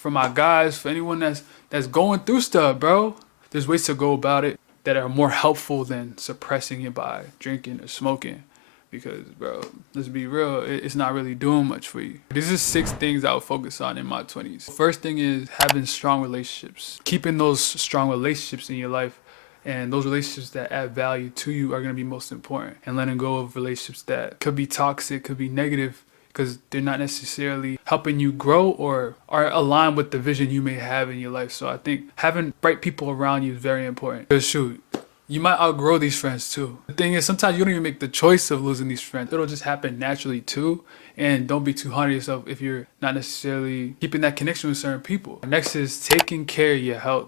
For my guys, for anyone that's going through stuff, bro, there's ways to go about it that are more helpful than suppressing it by drinking or smoking. Because, bro, let's be real, it's not really doing much for you. These are 6 things I would focus on in my 20s. First thing is having strong relationships. Keeping those strong relationships in your life, and those relationships that add value to you are going to be most important. And letting go of relationships that could be toxic, could be negative, because they're not necessarily helping you grow or are aligned with the vision you may have in your life. So I think having right people around you is very important. Because shoot, you might outgrow these friends too. The thing is, sometimes you don't even make the choice of losing these friends. It'll just happen naturally too. And don't be too hard on yourself if you're not necessarily keeping that connection with certain people. Next is taking care of your health.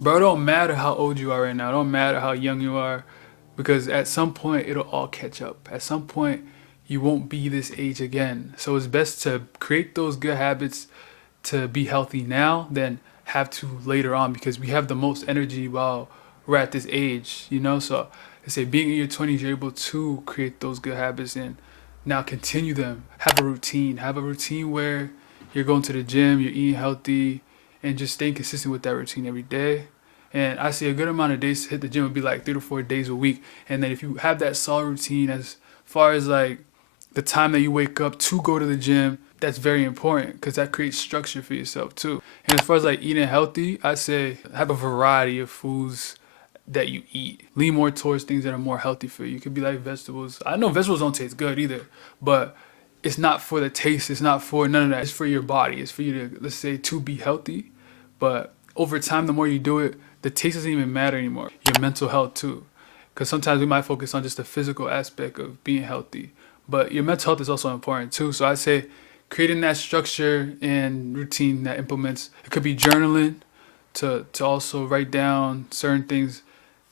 Bro, it don't matter how old you are right now. It don't matter how young you are. Because at some point, it'll all catch up. At some point, you won't be this age again. So it's best to create those good habits to be healthy now than have to later on, because we have the most energy while we're at this age, you know? So I say being in your 20s, you're able to create those good habits and now continue them. Have a routine where you're going to the gym, you're eating healthy, and just staying consistent with that routine every day. And I say a good amount of days to hit the gym would be like 3 to 4 days a week. And then if you have that solid routine as far as like the time that you wake up to go to the gym, that's very important because that creates structure for yourself too. And as far as like eating healthy, I say have a variety of foods that you eat. Lean more towards things that are more healthy for you. It could be like vegetables. I know vegetables don't taste good either, but it's not for the taste. It's not for none of that. It's for your body. It's for you to, let's say, to be healthy. But over time, the more you do it, the taste doesn't even matter anymore. Your mental health too. Because sometimes we might focus on just the physical aspect of being healthy, but your mental health is also important too. So I say creating that structure and routine that implements, it could be journaling to also write down certain things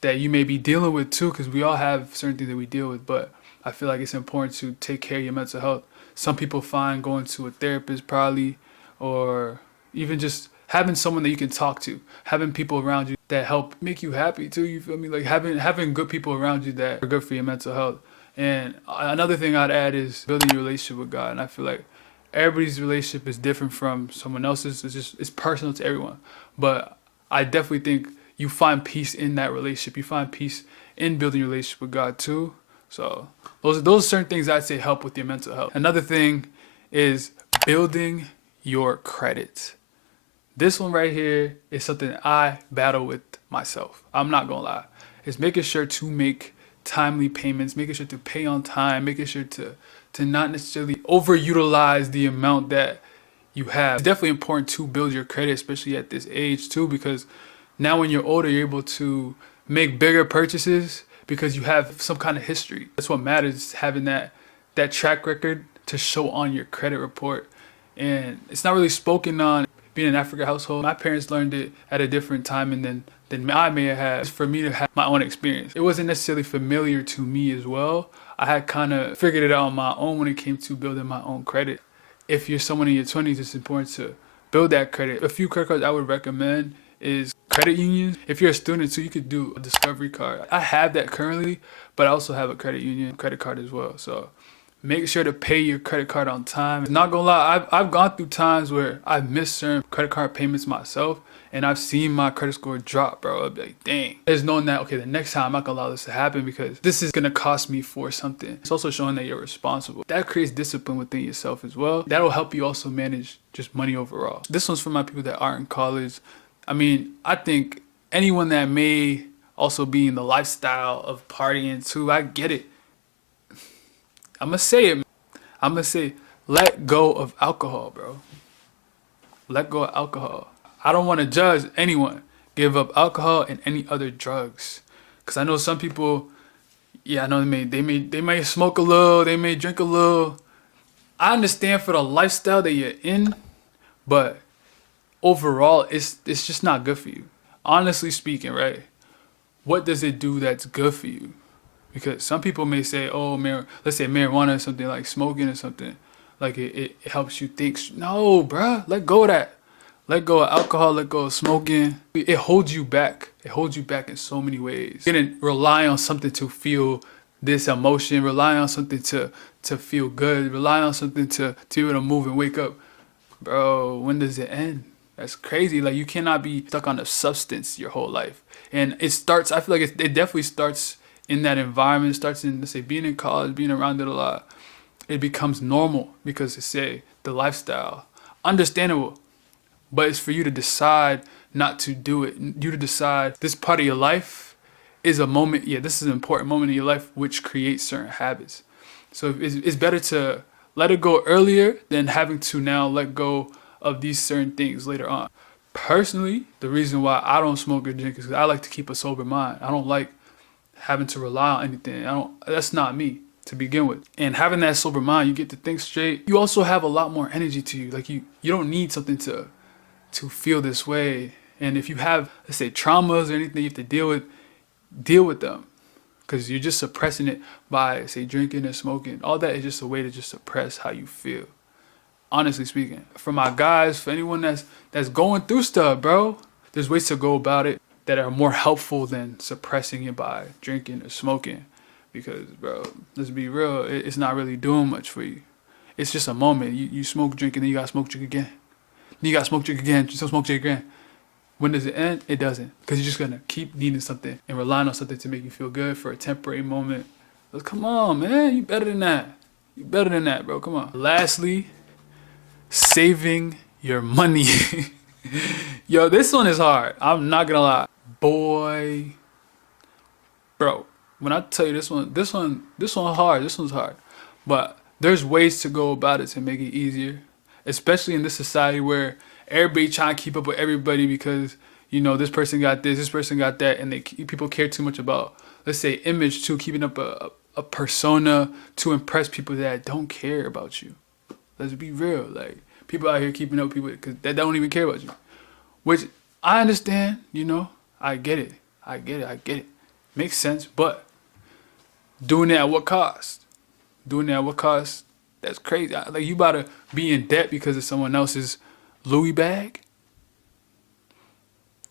that you may be dealing with too, because we all have certain things that we deal with, but I feel like it's important to take care of your mental health. Some people find going to a therapist probably, or even just having someone that you can talk to, having people around you that help make you happy too, you feel me? Like having good people around you that are good for your mental health. And another thing I'd add is building your relationship with God. And I feel like everybody's relationship is different from someone else's. It's personal to everyone. But I definitely think you find peace in that relationship. You find peace in building your relationship with God too. So those are certain things I'd say help with your mental health. Another thing is building your credit. This one right here is something I battle with myself. I'm not gonna lie. It's making sure to make timely payments, making sure to pay on time, making sure to not necessarily overutilize the amount that you have. It's definitely important to build your credit, especially at this age too, because now when you're older, you're able to make bigger purchases because you have some kind of history. That's what matters, having that track record to show on your credit report. And it's not really spoken on being an African household. My parents learned it at a different time and than I may have had. For me to have my own experience, it wasn't necessarily familiar to me as well. I had kind of figured it out on my own when it came to building my own credit. If you're someone in your 20s, it's important to build that credit. A few credit cards I would recommend is credit unions. If you're a student too, you could do a Discovery card. I have that currently, but I also have a credit union credit card as well. So make sure to pay your credit card on time. Not gonna lie, I've gone through times where I've missed certain credit card payments myself, and I've seen my credit score drop, bro. I'd be like, dang. There's knowing that, okay, the next time I'm not gonna allow this to happen because this is gonna cost me for something. It's also showing that you're responsible. That creates discipline within yourself as well. That'll help you also manage just money overall. This one's for my people that aren't in college. I mean, I think anyone that may also be in the lifestyle of partying too, I get it. I'm gonna say it. I'm gonna say, let go of alcohol, bro. Let go of alcohol. I don't want to judge anyone. Give up alcohol and any other drugs, because I know some people. Yeah, I know they may smoke a little, they may drink a little. I understand for the lifestyle that you're in, but overall, it's just not good for you. Honestly speaking, right? What does it do that's good for you? Because some people may say, oh, let's say marijuana or something, like smoking or something, like it helps you think. No, bruh, let go of that. Let go of alcohol, let go of smoking. It holds you back. It holds you back in so many ways. You didn't rely on something to feel this emotion, rely on something to feel good, rely on something to be able to move and wake up. Bro, when does it end? That's crazy. Like, you cannot be stuck on a substance your whole life. And it starts, I feel like it definitely starts in that environment. It starts in, let's say, being in college, being around it a lot. It becomes normal because it's, say, the lifestyle. Understandable. But it's for you to decide not to do it. You to decide this part of your life is a moment. Yeah, this is an important moment in your life which creates certain habits. So it's better to let it go earlier than having to now let go of these certain things later on. Personally, the reason why I don't smoke or drink is because I like to keep a sober mind. I don't like having to rely on anything. That's not me to begin with. And having that sober mind, you get to think straight. You also have a lot more energy to you. Like, you don't need something to feel this way. And if you have, let's say, traumas or anything you have to deal with them. Because you're just suppressing it by, say, drinking and smoking. All that is just a way to just suppress how you feel. Honestly speaking. For my guys, for anyone that's going through stuff, bro, there's ways to go about it that are more helpful than suppressing it by drinking or smoking. Because, bro, let's be real, it's not really doing much for you. It's just a moment. You smoke, drink, and then you got smoke, drink again. Then you got smoke, drink again, smoke, drink again. When does it end? It doesn't. Because you're just going to keep needing something and relying on something to make you feel good for a temporary moment. But come on, man. You better than that. You better than that, bro. Come on. Lastly, saving your money. Yo, this one is hard. I'm not going to lie. Boy. Bro, when I tell you this one's hard. This one's hard. But there's ways to go about it to make it easier. Especially in this society where everybody trying to keep up with everybody because, you know, this person got this person got that, and people care too much about, let's say, image too, keeping up a persona to impress people that don't care about you. Let's be real. Like, people out here keeping up with people that don't even care about you. Which I understand, you know. I get it. Makes sense, but doing it at what cost? That's crazy. Like, you about to be in debt because of someone else's Louis bag,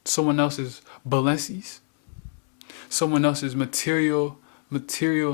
someone else's Balenci's, someone else's material,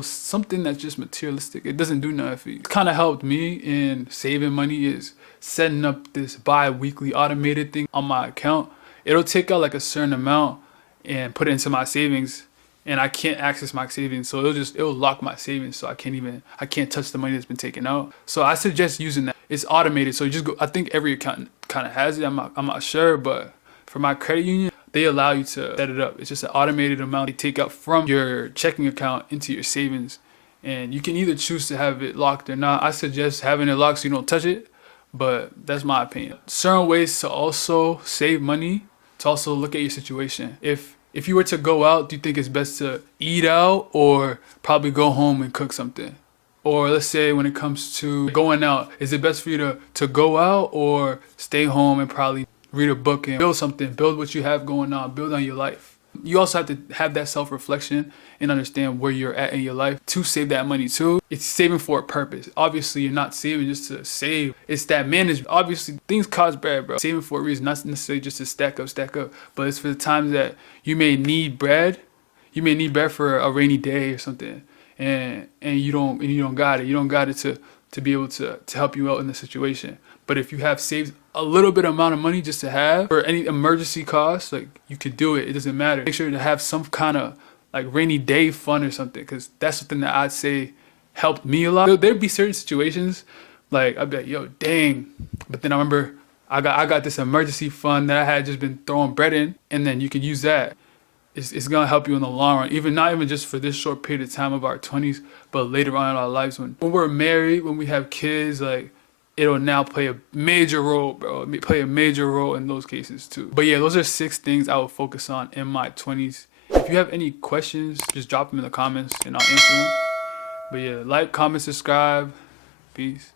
something that's just materialistic. It doesn't do nothing for you. It kind of helped me in saving money is setting up this bi-weekly automated thing on my account. It'll take out like a certain amount and put it into my savings, and I can't access my savings, so it'll lock my savings, so I can't touch the money that's been taken out. So I suggest using that. It's automated, so you just go. I think every account kind of has it. I'm not sure, but for my credit union, they allow you to set it up. It's just an automated amount they take out from your checking account into your savings, and you can either choose to have it locked or not. I suggest having it locked so you don't touch it, but that's my opinion. Certain ways to also save money, to also look at your situation. If you were to go out, do you think it's best to eat out or probably go home and cook something? Or let's say when it comes to going out, is it best for you to go out or stay home and probably read a book and build something, build what you have going on, build on your life? You also have to have that self-reflection and understand where you're at in your life to save that money too. It's saving for a purpose. Obviously, you're not saving just to save. It's that management. Obviously, things cost bread, bro. Saving for a reason, not necessarily just to stack up. But it's for the times that you may need bread. You may need bread for a rainy day or something, and you don't got it. You don't got it to be able to help you out in the situation. But if you have saved a little bit amount of money just to have for any emergency costs, like, you could do it. It doesn't matter. Make sure to have some kind of like rainy day fund or something, because that's something that I'd say helped me a lot. There'd be certain situations like I'd be like, yo, dang. But then I remember I got this emergency fund that I had just been throwing bread in, and then you could use that. It's gonna help you in the long run, not even just for this short period of time of our 20s, but later on in our lives when we're married, when we have kids, like, it'll now play a major role, bro. Play a major role in those cases too. But yeah, those are 6 things I would focus on in my 20s. If you have any questions, just drop them in the comments and I'll answer them. But yeah, like, comment, subscribe. Peace.